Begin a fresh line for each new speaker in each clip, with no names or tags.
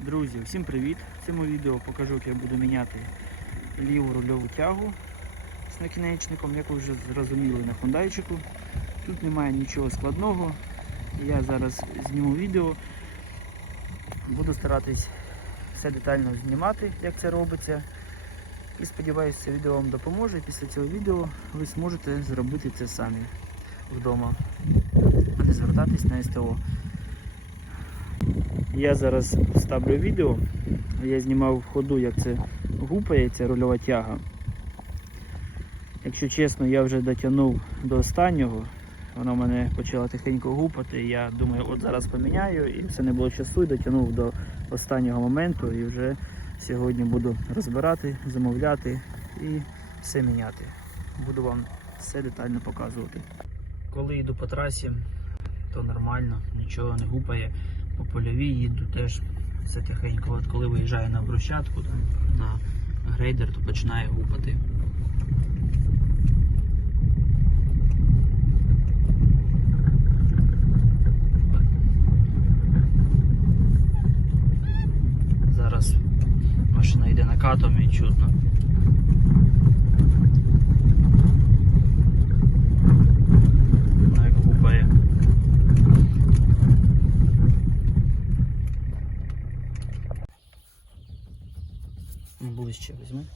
Друзі, всім привіт! В цьому відео покажу, як я буду міняти ліву рульову тягу з накінечником, як ви вже зрозуміли на хондайчику. Тут немає нічого складного. Я зараз зніму відео. Буду старатись все детально знімати, як це робиться. І сподіваюся, це відео вам допоможе. Після цього відео ви зможете зробити це самі вдома, а не звертатись на СТО. Я зараз ставлю відео. Я знімав в ходу, як це гупається рульова тяга. Якщо чесно, я вже дотягнув до останнього. Вона в мене почала тихенько гупати. Я думаю, от зараз поміняю і це не було часу, і дотягнув до останнього моменту і вже сьогодні буду розбирати, замовляти і все міняти. Буду вам все детально показувати. Коли йду по трасі, то нормально, нічого не гупає. По польовій їду теж все тихенько. От коли виїжджаю на брусчатку, там, на грейдер, то починає гупати. Зараз машина йде накатом і чутно. Вона як гупає. Ну, Ближче візьми.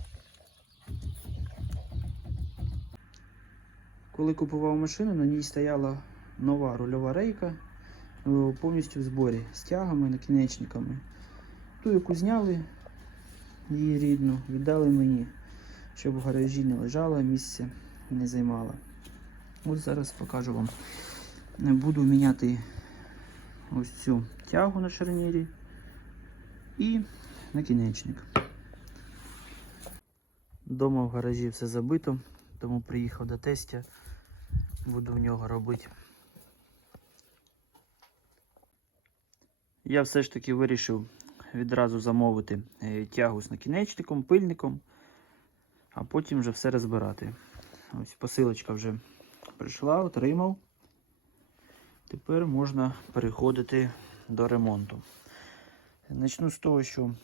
Коли купував машину, на ній стояла нова рульова рейка е, повністю в зборі з тягами, накінечниками. Ту, яку зняли, її рідну, віддали мені, щоб в гаражі не лежала, місце не займала. От зараз покажу вам. Буду міняти ось цю тягу на шарнірі і накінечник. Дома в гаражі все забито, тому приїхав до тестя, буду в нього робити. Я все ж таки вирішив відразу замовити е, тягу з накінечником, пильником, а потім вже все розбирати. Ось посилочка вже прийшла, отримав. Тепер можна переходити до ремонту. Начну з того, що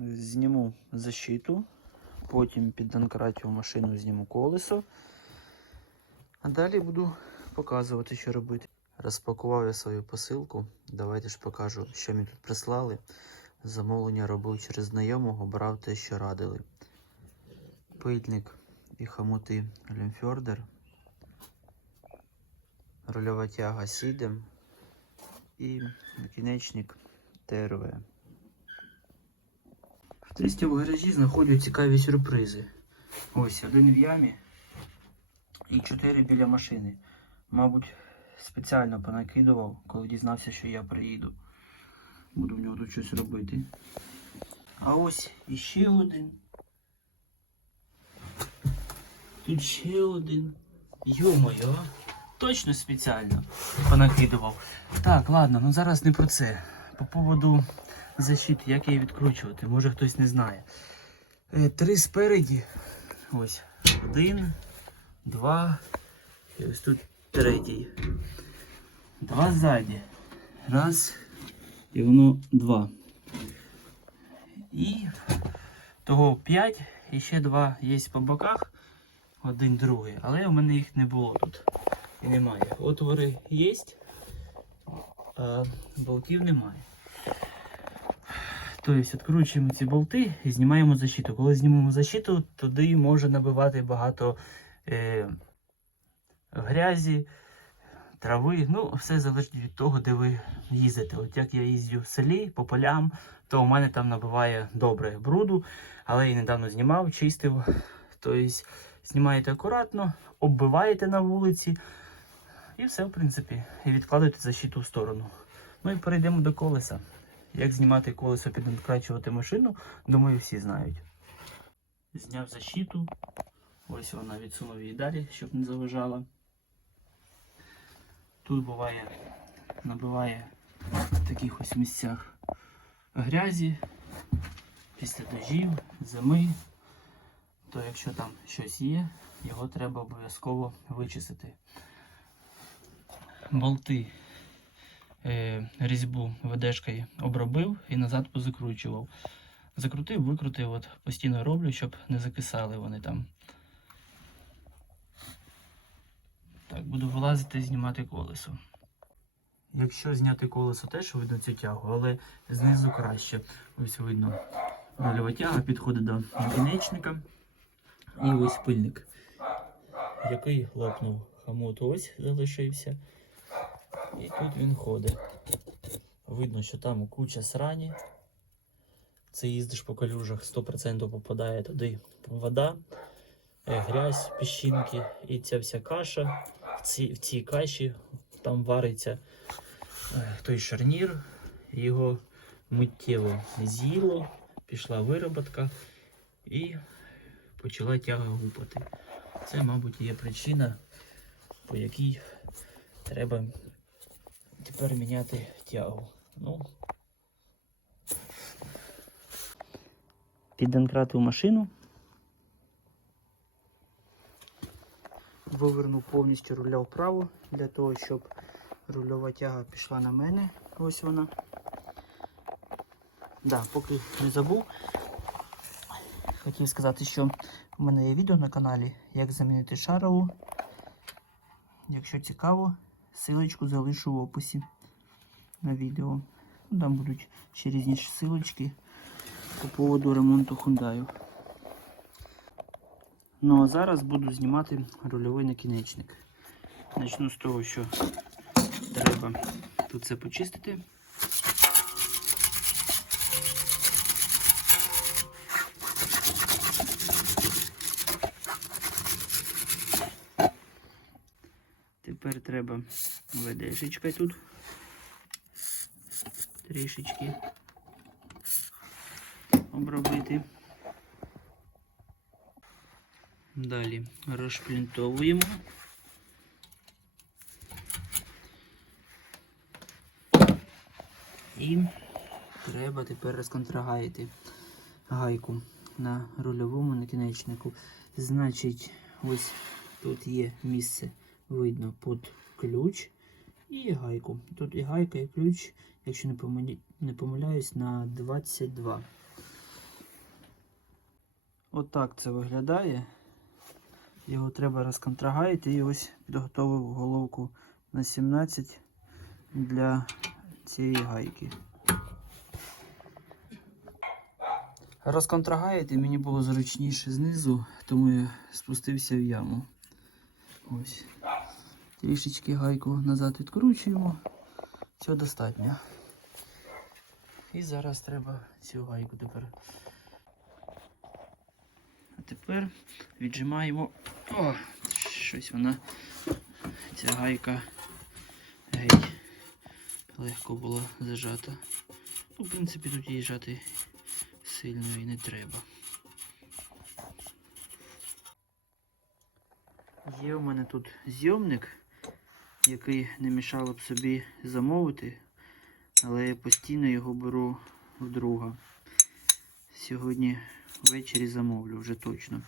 зніму защиту. Потім під Донкратію машину зніму колесо. А далі буду показувати, що робити. Розпакував я свою посилку. Давайте ж покажу, що мені тут прислали. Замовлення робив через знайомого, брав те, що радили. Пильник і хомути Лімфьордер. Рульова тяга Сідем і накінечник ТРВ. В тесті в гаражі знаходжу цікаві сюрпризи. Ось один в ямі і чотири біля машини. Мабуть, спеціально понакидував, коли дізнався, що я приїду. Буду в нього тут щось робити. А ось іще один. Тут ще один. Йо-моє, точно спеціально понакидував. Так, ладно, ну зараз не про це. По поводу защити, як її відкручувати, може хтось не знає. Е, Три спереді. Ось. Один, два. І ось тут третій. Два ззаді. Раз. І воно два. І того п'ять. І ще два є по боках. Один другий. Але у мене їх не було тут. І немає. Отвори є, а болтів немає. Тобто відкручуємо ці болти і знімаємо защиту. Коли знімемо защиту, туди може набивати багато е, грязі, трави. Ну, все залежить від того, де ви їздите. От як я їздю в селі по полям, то у мене там набиває добре бруду, але я недавно знімав, чистив. Тобто знімаєте акуратно, оббиваєте на вулиці і все, в принципі, і відкладаєте защиту в сторону. Ну і перейдемо до колеса. Як знімати колесо, підкрачувати машину, думаю, всі знають. Зняв защиту. Ось вона відсунув її далі, щоб не заважала. Тут буває, набиває в таких ось місцях грязі після дождів, зими. То якщо там щось є, його треба обов'язково вичистити. Болти різьбу ведешкою обробив і назад позакручував. Закрутив, викрутив, от постійно роблю, щоб не закисали вони там. Так, буду вилазити і знімати колесо. Якщо зняти колесо, теж видно цю тягу, але знизу краще. Ось видно. Нульова тяга підходить до накінечника. І ось пильник, який лопнув. Хамут ось залишився. І тут він ходить. Видно, що там куча срані. Це їздиш по калюжах, 100% попадає туди вода, е, грязь, піщинки і ця вся каша. В цій, в цій каші там вариться е, той шарнір, його миттєво з'їло, пішла вироботка і почала тяга гупати. Це, мабуть, є причина, по якій треба тепер міняти тягу. Ну, Підденкратив машину. Вивернув повністю руля вправо для того, щоб рульова тяга пішла на мене. Ось вона. Да, поки не забув. Хотів сказати, що в мене є відео на каналі, як замінити шарову. Якщо цікаво, силочку залишу в описі на відео. Ну, Там будуть ще різні силочки по поводу ремонту Hyundai. Ну а зараз буду знімати рульовий накінечник. Почну з того, що треба тут це почистити. Тепер треба ведешечка тут трішечки обробити. Далі розшплінтовуємо. І треба тепер розконтрагаяти гайку на рульовому накінечнику. Значить, ось тут є місце, видно під ключ і гайку. Тут і гайка, і ключ, якщо не, помилі... не помиляюсь, на 22. Отак це виглядає. Його треба розконтрагаяти і ось підготовив головку на 17 для цієї гайки. Розконтрагаєте, мені було зручніше знизу, тому я спустився в яму. Ось. Трішечки гайку назад відкручуємо. Цього достатньо. І зараз треба цю гайку тепер. А тепер віджимаємо. О, щось вона, ця гайка геть легко була зажата. Ну, в принципі, тут її жати сильно і не треба. Є у мене тут зйомник, який не мішало б собі замовити, але я постійно його беру в друга. Сьогодні ввечері замовлю вже точно.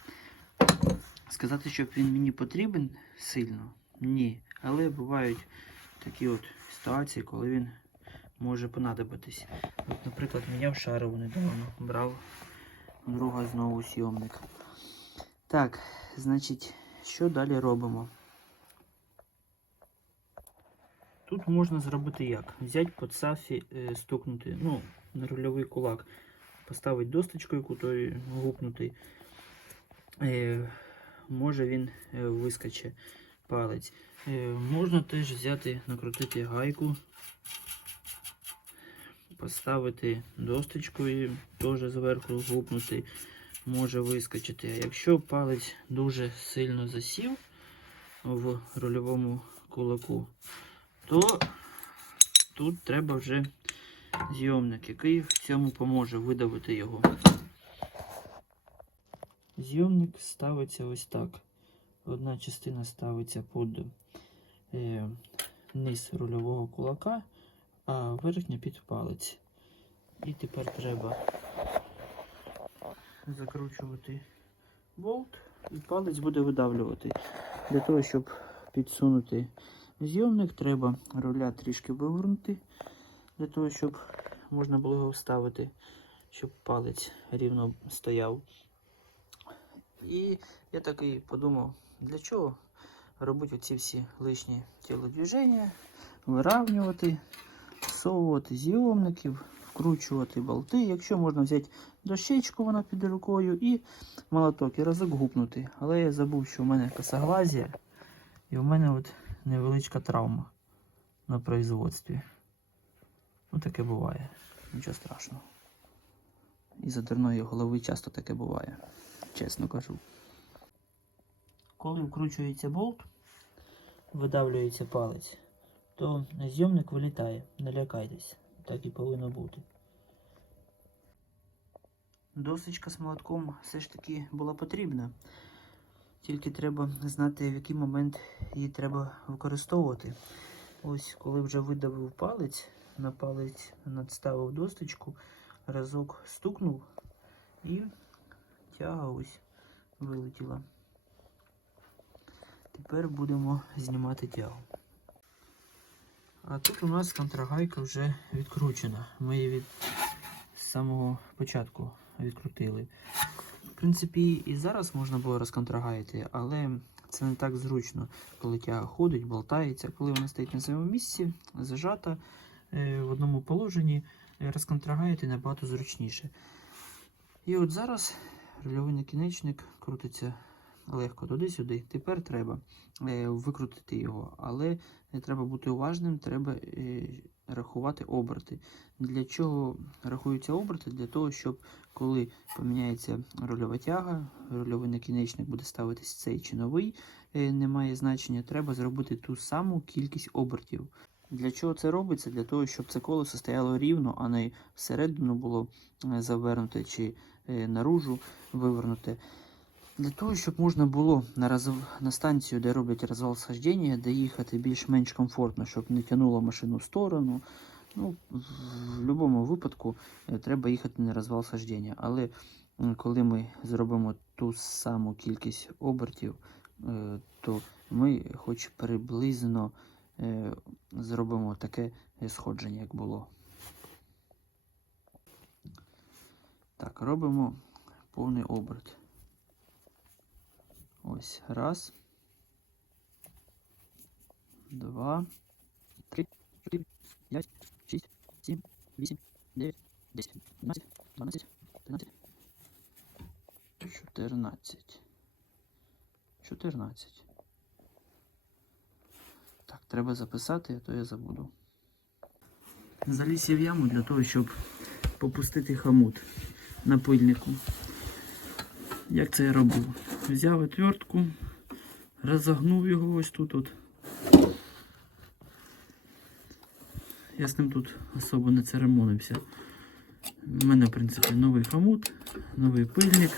Сказати, щоб він мені потрібен сильно, ні. Але бувають такі от ситуації, коли він може понадобитись. От, наприклад, міняв шарову недавно, брав друга знову зйомник. Так, значить, що далі робимо? Тут можна зробити як? Взяти по цафі, е, стукнути, ну, на рульовий кулак, поставити досточкою, кутою гупнутий. Е, може він е, вискоче палець. Можна теж взяти, накрутити гайку, поставити досточкою, теж зверху гупнути, може вискочити. А якщо палець дуже сильно засів в рульовому кулаку, то тут треба вже зйомник, який в цьому поможе видавити його. Зйомник ставиться ось так. Одна частина ставиться під е, низ рульового кулака, а верхня під палець. І тепер треба закручувати болт, і палець буде видавлювати. Для того, щоб підсунути зйомник, треба руля трішки вивернути, для того, щоб можна було його вставити, щоб палець рівно стояв. І я так і подумав, для чого робити оці всі лишні тілодвіження, виравнювати, всовувати зйомників, вкручувати болти. Якщо можна взяти дощечку, вона під рукою, і молоток, і разок гупнути. Але я забув, що в мене косоглазія, і в мене от невеличка травма на производстві. Ну, таке буває. Нічого страшного. Із-за дурної голови часто таке буває, чесно кажу. Коли вкручується болт, видавлюється палець, то зйомник вилітає. Не лякайтесь, так і повинно бути. Досочка з молотком все ж таки була потрібна. Тільки треба знати, в який момент її треба використовувати. Ось, коли вже видавив палець, на палець надставив досточку, разок стукнув і тяга ось вилетіла. Тепер будемо знімати тягу. А тут у нас контрагайка вже відкручена. Ми її від самого початку відкрутили. Принципі, і зараз можна було розконтрагайти, але це не так зручно, коли тяга ходить, болтається. Коли вона стоїть на своєму місці, зажата е, в одному положенні, е, розконтрагайти набагато зручніше. І от зараз рульовий накінечник крутиться легко туди-сюди. Тепер треба е, викрутити його, але треба бути уважним, треба рахувати оберти. Для чого рахуються оберти? Для того, щоб коли поміняється рульова тяга, рульовий накінечник буде ставитись цей чи новий, е, не має значення, треба зробити ту саму кількість обертів. Для чого це робиться? Для того, щоб це колесо стояло рівно, а не всередину було е, завернуте чи е, наружу вивернуте. Для того, щоб можна було на, роз... на станцію, де роблять розвал схождення, доїхати більш-менш комфортно, щоб не тягнуло машину в сторону. Ну, в будь-якому випадку е, треба їхати на розвал схождення. Але коли ми зробимо ту саму кількість обертів, е, то ми хоч приблизно е, зробимо таке сходження, як було. Так, робимо повний оберт. Ось раз. Два. Три. Чотири. П'ять. Шість. Сім. Вісім. Дев'ять. Десять. Одинадцять. Дванадцять. Тринадцять. Чотирнадцять. Чотирнадцять. Так, треба записати, а то я забуду. Заліз я в яму для того, щоб попустити хомут на пильнику. Як це я робив? Взяв отвертку, розогнув його ось тут. От. Я з ним тут особо не церемонився. У мене, в принципі, новий хомут, новий пильник.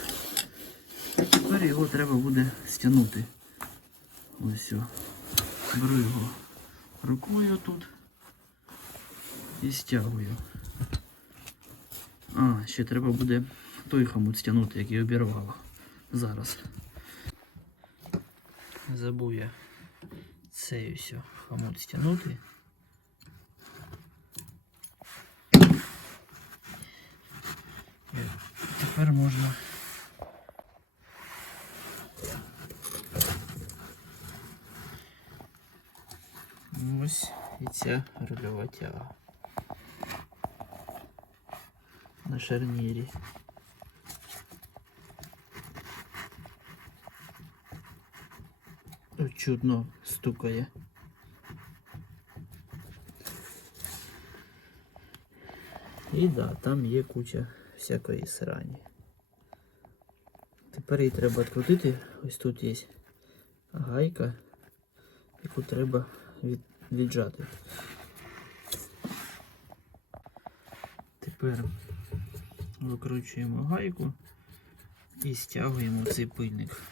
І тепер його треба буде стягнути. Ось о. Беру його рукою тут і стягую. А, ще треба буде той хомут стягнути, який обірвало. Зараз. Забув я цей ось хомут стягнути. Тепер можна ось і ця рульова тяга на шарнірі. Чудно стукає. І да, там є куча всякої срані. Тепер її треба відкрутити. Ось тут є гайка, яку треба від, віджати. Тепер викручуємо гайку і стягуємо цей пильник.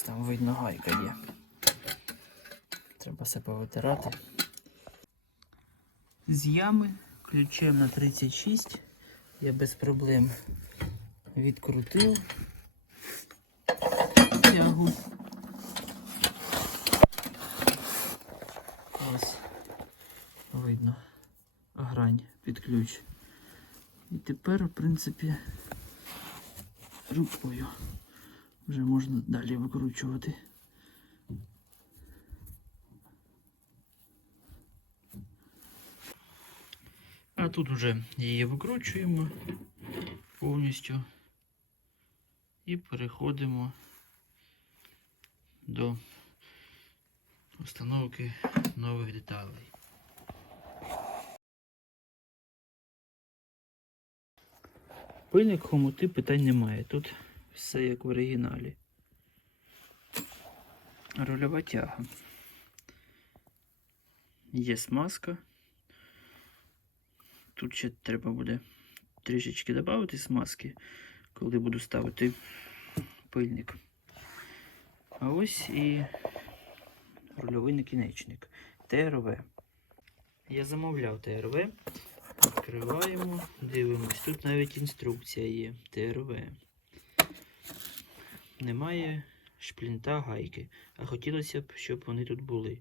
Ось там видно гайка є. Треба все повитирати. З ями ключем на 36 я без проблем відкрутив тягу. Ось видно грань під ключ. І тепер, в принципі, рукою вже можна далі викручувати. А тут вже її викручуємо повністю і переходимо до установки нових деталей. Пильник хомути питань немає. Тут все як в оригіналі. Рольова тяга. Є смазка. Тут ще треба буде трішечки додати смазки, коли буду ставити пильник. А ось і рульовий накінечник. ТРВ. Я замовляв ТРВ. Відкриваємо, дивимось. Тут навіть інструкція є. ТРВ. Немає шплінта гайки. А хотілося б, щоб вони тут були.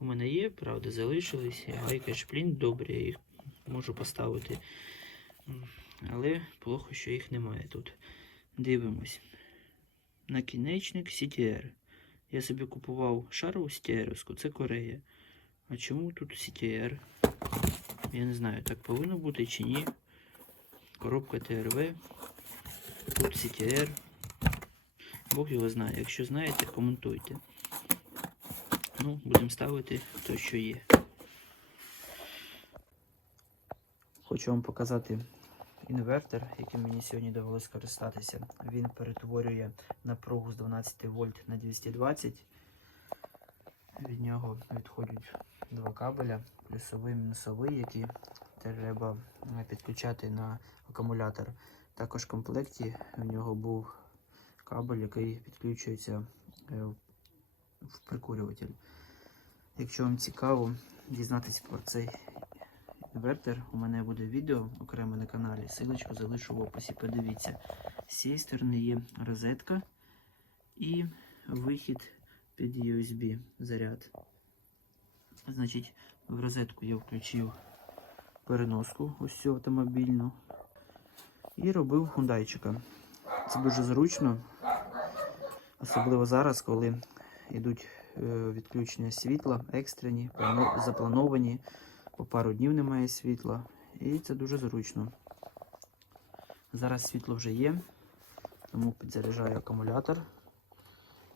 У мене є, правда, залишились. і Гайка шплінт добрі, я їх можу поставити. Але плохо, що їх немає тут. Дивимось. Накінечник CTR. Я собі купував шарову CTR, це Корея. А чому тут CTR? Я не знаю, так повинно бути чи ні. Коробка ТРВ. Тут CTR. Бог його знає. Якщо знаєте, коментуйте. Ну, будемо ставити то, що є. Хочу вам показати інвертор, яким мені сьогодні довелося користатися. Він перетворює напругу з 12 вольт на 220. Від нього відходять два кабеля, плюсовий і мінусовий, які треба підключати на акумулятор. Також в комплекті в нього був кабель, який підключується е, в прикурюватель. Якщо вам цікаво дізнатися про цей інвертор, у мене буде відео окремо на каналі. Силочку залишу в описі. Подивіться. З цієї сторони є розетка і вихід під USB заряд. Значить, в розетку я включив переноску, ось цю автомобільну, і робив хундайчика. Це дуже зручно, особливо зараз, коли йдуть е, відключення світла, екстрені, заплановані, по пару днів немає світла, і це дуже зручно. Зараз світло вже є, тому підзаряджаю акумулятор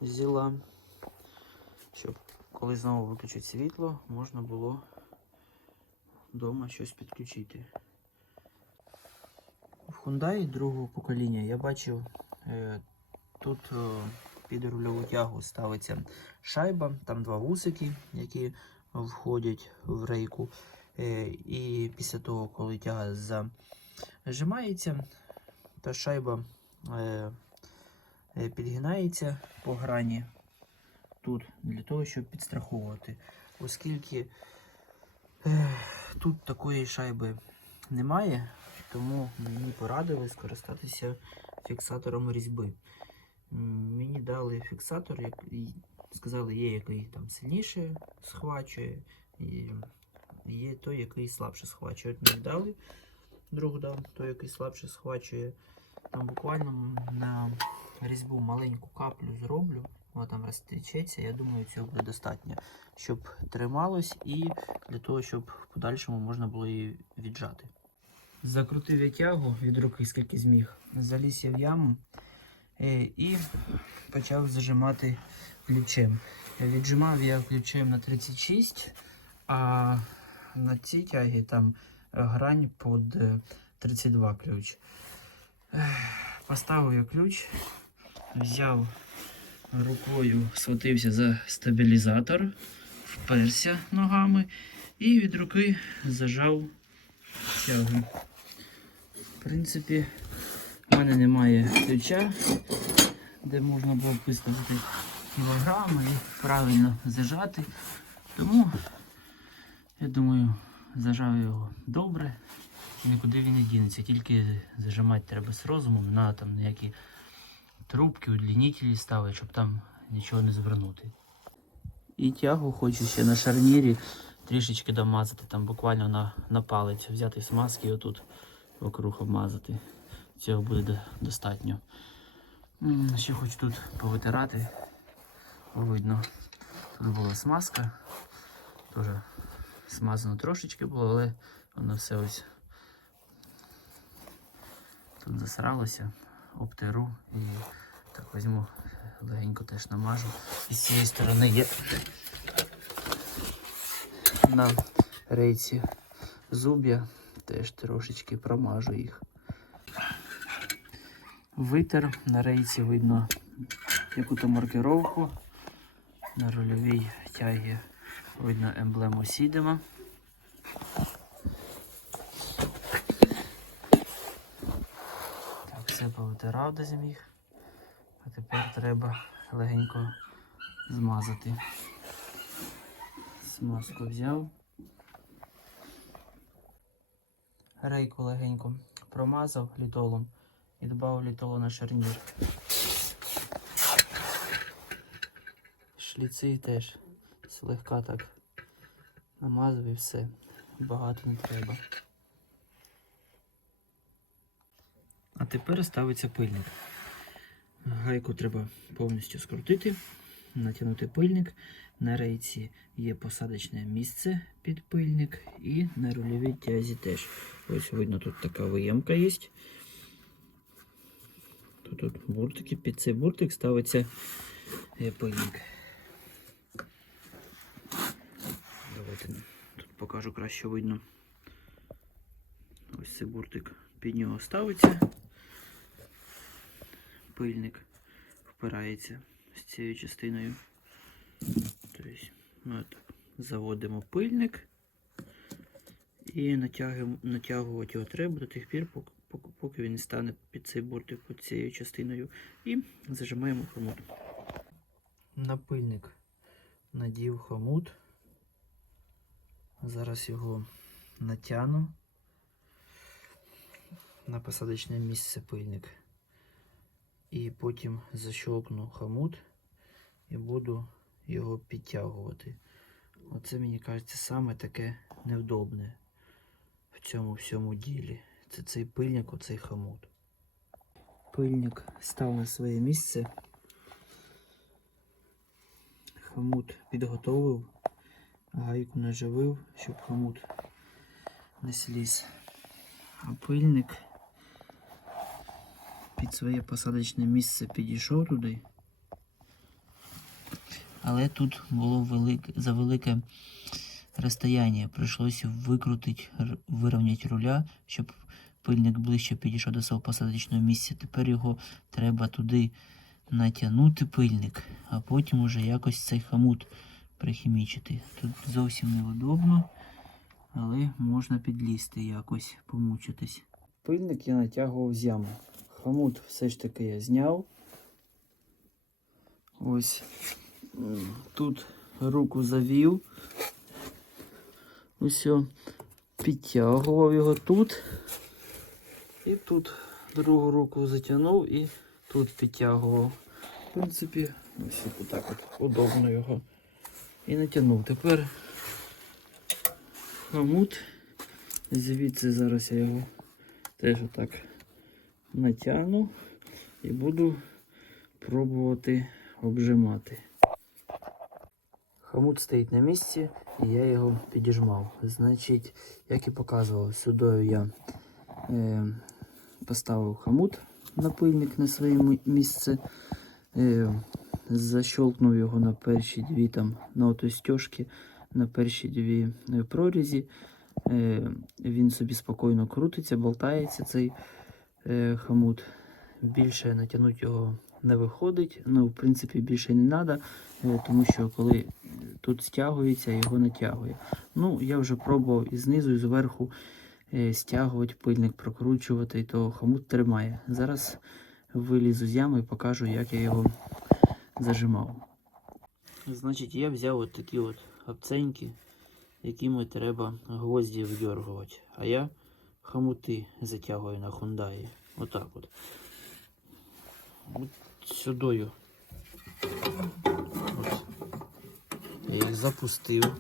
зіла, щоб коли знову виключить світло, можна було вдома щось підключити. В Hyundai другого покоління я бачив, е, тут е, під рульову тягу ставиться шайба, там два вусики, які входять в рейку. Е, і після того, коли тяга зажимається, та шайба е, е, підгинається по грані тут для того, щоб підстраховувати. Оскільки тут такої шайби немає, тому мені порадили скористатися фіксатором різьби. Мені дали фіксатор, як сказали, є який там сильніше схвачує, і є той, який слабше схвачує. От мені дали, друг дав, той, який слабше схвачує. Там буквально на різьбу маленьку каплю зроблю. Вона там розтечеться, я думаю, цього буде достатньо, щоб трималось і для того, щоб в подальшому можна було її віджати. Закрутив я тягу від руки, скільки зміг, заліз я в яму і почав зажимати ключем. Віджимав я ключем на 36, а на цій тягі там грань під е, 32 ключ. Поставив я ключ, взяв рукою, схватився за стабілізатор, вперся ногами і від руки зажав тягу. В принципі, в мене немає ключа, де можна було виставити кілограми і правильно зажати. Тому, я думаю, зажав його добре. Нікуди він не дінеться, тільки зажимати треба з розумом, не треба там ніякі трубки, удлінителі ставити, щоб там нічого не звернути. І тягу хочу ще на шарнірі трішечки домазати, там буквально на, на палець, взяти смазки і отут вокруг обмазати. Цього буде достатньо. Ще хочу тут повитирати. Видно, тут була смазка. Теж смазано трошечки було, але воно все ось тут засралося, обтеру і так візьму, легенько теж намажу. І з цієї сторони є на рейці зуб'я, теж трошечки промажу їх. Витер на рейці видно яку-то маркировку. На рульовій тягі видно емблему Сідема. Так, все повитирав де зміг. А тепер треба легенько змазати. Смазку взяв. Рейку легенько промазав літолом і додав літолу на шарнір. Шліци теж слегка так намазав і все. Багато не треба. А тепер ставиться пильник. Гайку треба повністю скрутити, натягнути пильник. На рейці є посадочне місце під пильник і на рульовій тязі теж. Ось видно, тут така виємка є. Тут, тут буртики, під цей буртик ставиться пильник. Давайте тут покажу краще видно. Ось цей буртик під нього ставиться. Пильник впирається з цією частиною. Тобто, ну, так, заводимо пильник і натягуємо, натягувати його треба до тих пір, поки, поки, він не стане під цей бортик під цією частиною. І зажимаємо хомут. На пильник надів хомут. Зараз його натягну на посадочне місце пильник. І потім защолкну хомут і буду його підтягувати. Оце, мені кажеться, саме таке невдобне в цьому всьому ділі. Це цей пильник, оцей хомут. Пильник став на своє місце. Хомут підготовив, гайку наживив, щоб хомут не сліз. А пильник під своє посадочне місце підійшов туди. Але тут було велике, за розстояння. Прийшлося викрутити, вирівняти руля, щоб пильник ближче підійшов до свого посадочного місця. Тепер його треба туди натягнути пильник, а потім уже якось цей хомут прихімічити. Тут зовсім неудобно, але можна підлізти якось, помучитись. Пильник я натягував з ями. Хомут все ж таки я зняв. Ось тут руку завів. Усьо. Підтягував його тут. І тут другу руку затягнув і тут підтягував. В принципі, ось отак от удобно його. І натягнув. Тепер хомут. Звідси зараз я його теж отак натягну і буду пробувати обжимати. Хомут стоїть на місці, і я його підіжмав. Значить, як і показував, сюди я е, поставив хомут на пильник на своє місце, е, защолкнув його на перші дві там, на отой стяжки, на перші дві е, прорізі. Е, він собі спокійно крутиться, болтається цей хомут. Більше натягнути його не виходить. Ну, в принципі, більше не треба, тому що коли тут стягується, його натягує. Ну, я вже пробував і знизу, і зверху стягувати пильник, прокручувати, то хомут тримає. Зараз вилізу з ями і покажу, як я його зажимав. Значить, я взяв от такі от обценьки, якими треба гвозді видергувати. А я хомути затягую на хундаї. Отак от. От сюдою. Я їх запустив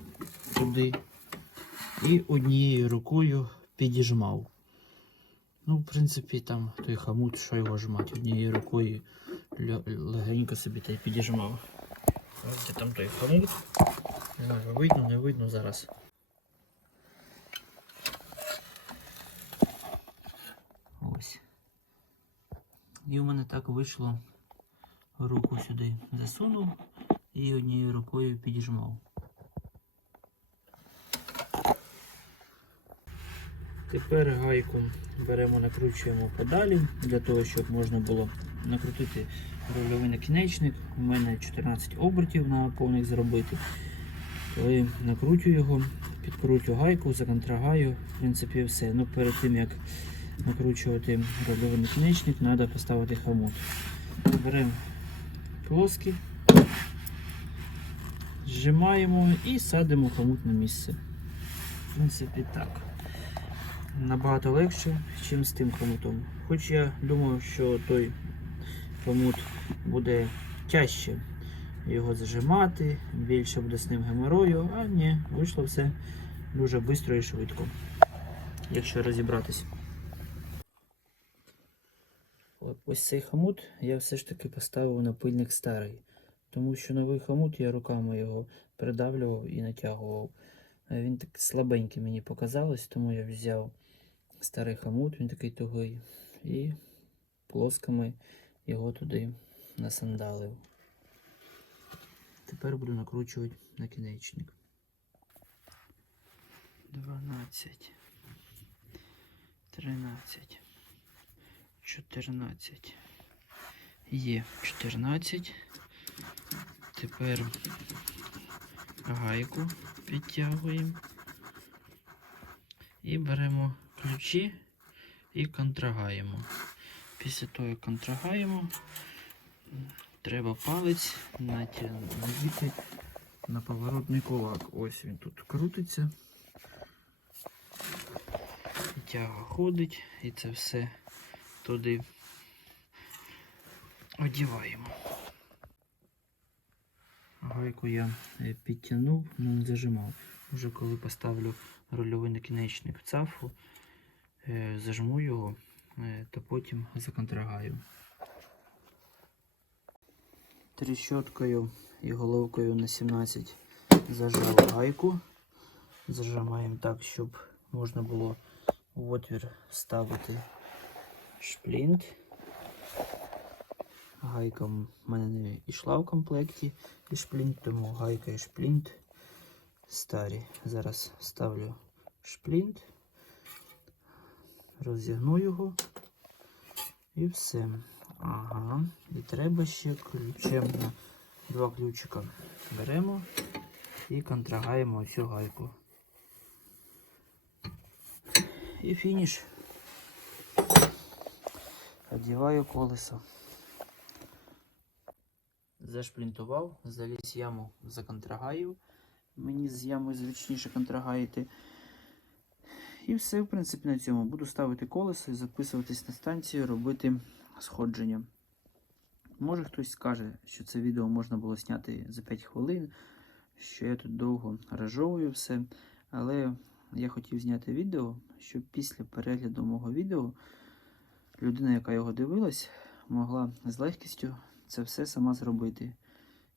туди і однією рукою підіжмав. Ну, в принципі, там той хомут, що його жмати, однією рукою легенько собі та й підіжмав. Де там той хомут. Не знаю, видно, не видно зараз. Ось. І у мене так вийшло. Руку сюди засунув і однією рукою підіжмав. Тепер гайку беремо, накручуємо подалі для того, щоб можна було накрутити рульовий накінечник. У мене 14 обертів на повних зробити. Коли накручу його, підкручу гайку, законтрагаю, в принципі, все. Ну, перед тим як накручувати рульовий накінечник, треба поставити хомут. Беремо плоский, зжимаємо і садимо хомут на місце. В принципі, так набагато легше, ніж з тим хомутом. Хоч я думав, що той хомут буде тяжче його зажимати, більше буде з ним геморою, а ні, вийшло все дуже швидко і швидко, якщо розібратись. Ось цей хомут я все ж таки поставив на пильник старий, тому що новий хомут я руками його придавлював і натягував. Він так слабенький мені показалось, тому я взяв старий хомут, він такий тугий, і плосками його туди насандалив. Тепер буду накручувати накінечник. 12, 13, 14. Є 14. Тепер гайку підтягуємо. І беремо ключі і контрагаємо. Після того, як контрагаємо, треба палець натя- надіти на поворотний кулак. Ось він тут крутиться. Тяга ходить і це все туди одіваємо. Гайку я е, підтягнув, але не зажимав. Вже коли поставлю рульовий накінечник в цафу, е, зажму його е, та потім законтрагаю. Тріщоткою і головкою на 17 зажав гайку. Зажимаємо так, щоб можна було в отвір вставити шплінт. Гайка в мене не йшла в комплекті і шплінт, тому гайка і шплінт старі. Зараз ставлю шплінт, розігну його і все. Ага. І треба ще ключем на два ключика. Беремо і контрагаємо всю гайку. І фініш. Одіваю колесо. Зашплінтував, заліз яму за контрагаю. Мені з ями зручніше контрагаїти. І все, в принципі, на цьому. Буду ставити колесо і записуватись на станцію, робити сходження. Може хтось скаже, що це відео можна було зняти за 5 хвилин, що я тут довго розжовую все. Але я хотів зняти відео, щоб після перегляду мого відео людина, яка його дивилась, могла з легкістю це все сама зробити.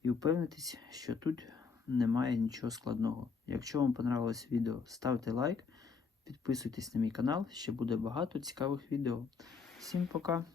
І впевнитись, що тут немає нічого складного. Якщо вам понравилось відео, ставте лайк, підписуйтесь на мій канал, ще буде багато цікавих відео. Всім пока!